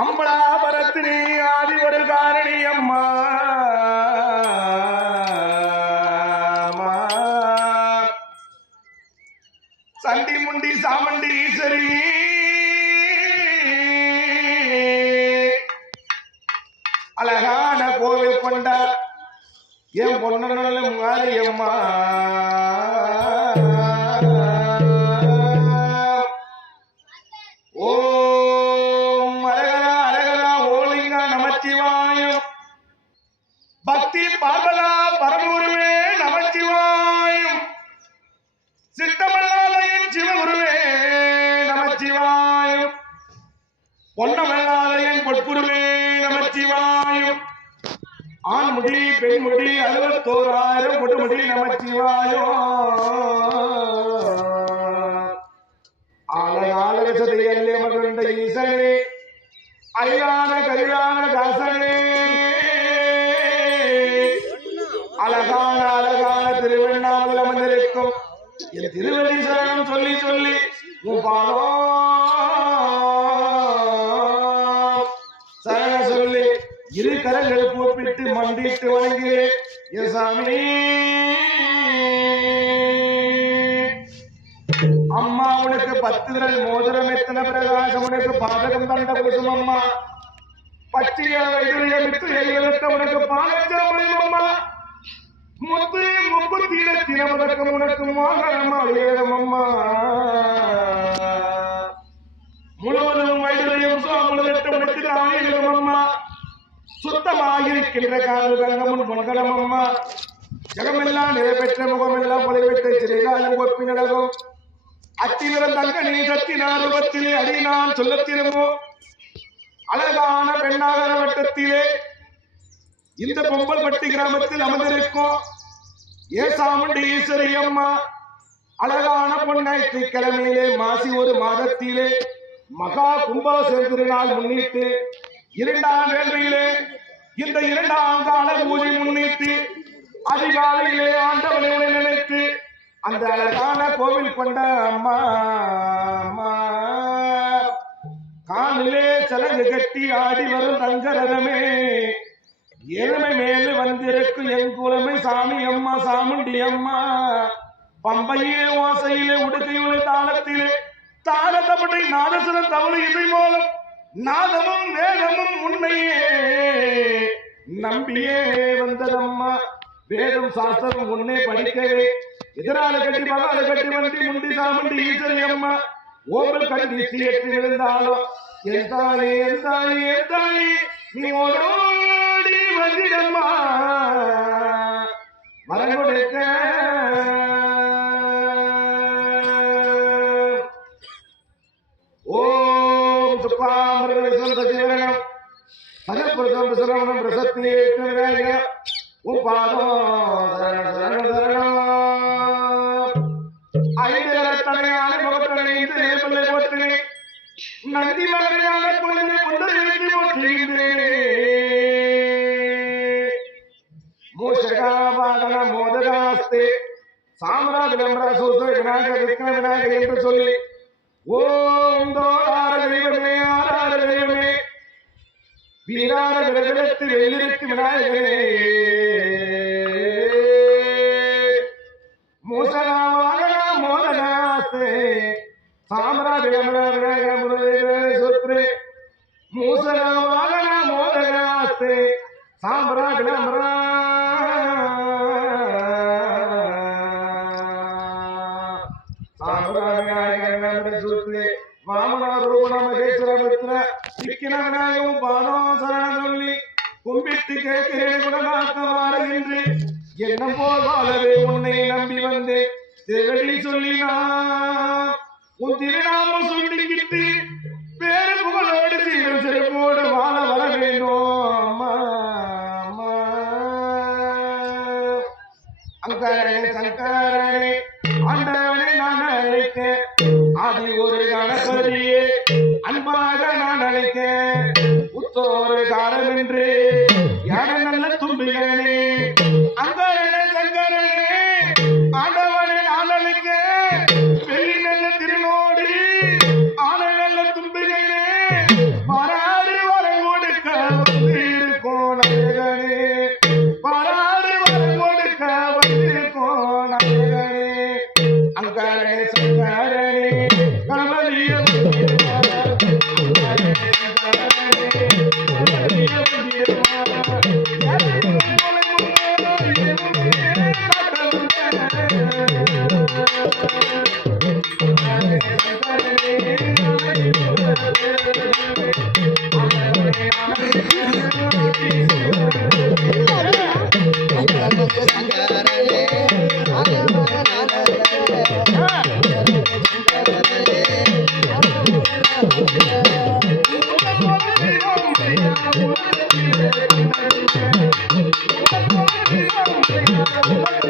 அம்பலாபரத்தினி ஆதி ஒரு காரணி அம்மா. சண்டி முண்டி சாமண்டி ஈஸ்வரி. அழகான கோவில் கொண்ட என் பொண்ணு மாரியம்மா ஓம் ஆண் முடி பெண் முடி அறுபத்தோராயிரம் கொடுமுடி நமச்சிவாயம் ஆலகால சதையல்லே மகிழ்ந்த ஈசனே அழகான கரியான தாசனே. அழகான அழகான திருவண்ணாமலை வந்திருக்கும் என் திருவடி சரணம் சொல்லி சொல்லி உன் பாதம் சரண சொல்லி இரு கரங்களை கூப்பிட்டு மண்டிட்டு வணங்குகிறேன். என் சாமி. அம்மா உனக்கு பத்து விரல் மோதிரம் எத்தனை பிரகாசம்? உனக்கு பாதகம் தண்ட கொடுக்கும் அம்மா. பச்சையா வைத்திய எழுத்த உனக்கு பாதச்சாமலையும் அம்மா. முத்து முப்பத்தியில தினமதக்கம் உனக்கு மோகனம் அழியகம் அம்மா. சுத்தமாயிருக்கின்ற காதல் கங்கமுன் முனகலம் அம்மா. ஜகமெல்லாம் நிறைவேற்ற முகமெல்லாம் பொலிவெற்ற சிறைகாலம் ஒப்பி நடக்கும். அத்திவரம் தங்க நீ சத்தினார் ரூபத்திலே அடி நான் சொல்லத் அழகான பெண்ணாகர வட்டத்திலே இந்த பொம்பல்பட்டி கிராமத்தில் அமர்ந்திருக்கும். ஏசாமுண்டி ஈஸ்வரி அம்மா. அழகான பொன்னாயிற்று கிழமையிலே மாசி ஒரு மாதத்திலே மகா கும்பாசேர திருநாள் முன்னிட்டு இரண்டாம் வேள்வியிலே இந்த இரண்டாம் கால பூஜை முன்னிட்டு அதிகாலையிலே ஆண்டவனை நினைத்து அந்த அழகான கோவில் கொண்ட அம்மா அம்மா. காலிலே சலங்கு கட்டி ஆடி வரும் தங்கரதமே எருமை மேலே வந்திருக்கும் என் குலமை சாமி அம்மா சாமுண்டி அம்மா. பம்பையிலே ஓசையிலே உடுக்கையுள்ள தாளத்திலே தாளத்தப்பட்டை நாதசுரம் தவறு இசை மூலம் நாதமும் வேதமும் உண்மையே. நம்பியே வந்ததம்மா. வேதம் சாஸ்திரம் உன்னே படிக்கவே. எதிரால கட்டி பகால கட்டி வண்டி முண்டி சாமண்டி ஈஸ்வரி அம்மா. ஓமல் கண்டி சீட்டி விழுந்தாலும் என் தாயே என் தாயே என் தாயே நீ ஓடோடி வந்திடம்மா. மரங்கொடுக்க ஓம் சுப்பா அவர்களை பரப்புரம் சரவணம் பிரசத்தி விநாயக உன் ஐந்து முகத்தனை இந்த நேர்மலை நந்தி குழந்தை மோதகாஸ்தே. சாமரா விநாயகர் என்று சொல்லி ஓம் தோரார தெய்வமே வீரான விரவிலத்து வெள்ளிருக்கு விநாயகரே. மூசகாவாகனா மோதனாஸ்தே சாமரா விளம்பர விநாயக முருகே சுத்ரே மூசகாவாகனா மோதனாஸ்தே சாம்பரா விளம்பரா. சாம்பரா விநாயகர் சூத்ரே வாமனா வந்து. வந்தேன் சொல்லினான் உன் திருநாமம் சொல்லிக்கிட்டு பேரு புகழோடு சீரும் சிறப்போடு வாழ வர வேண்டும் அம்மா, அம்மா. அங்கரே சங்கரனே ஆண்டவனே நான் அழைத்தேன். அது ஒரு கணபதியே அன்பாக நான் அழைத்தேன். உத்தோரு காலம் என்று யார நல்ல தும்பிகளே அங்கரனே バカな! Yeah.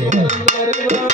Allah'ım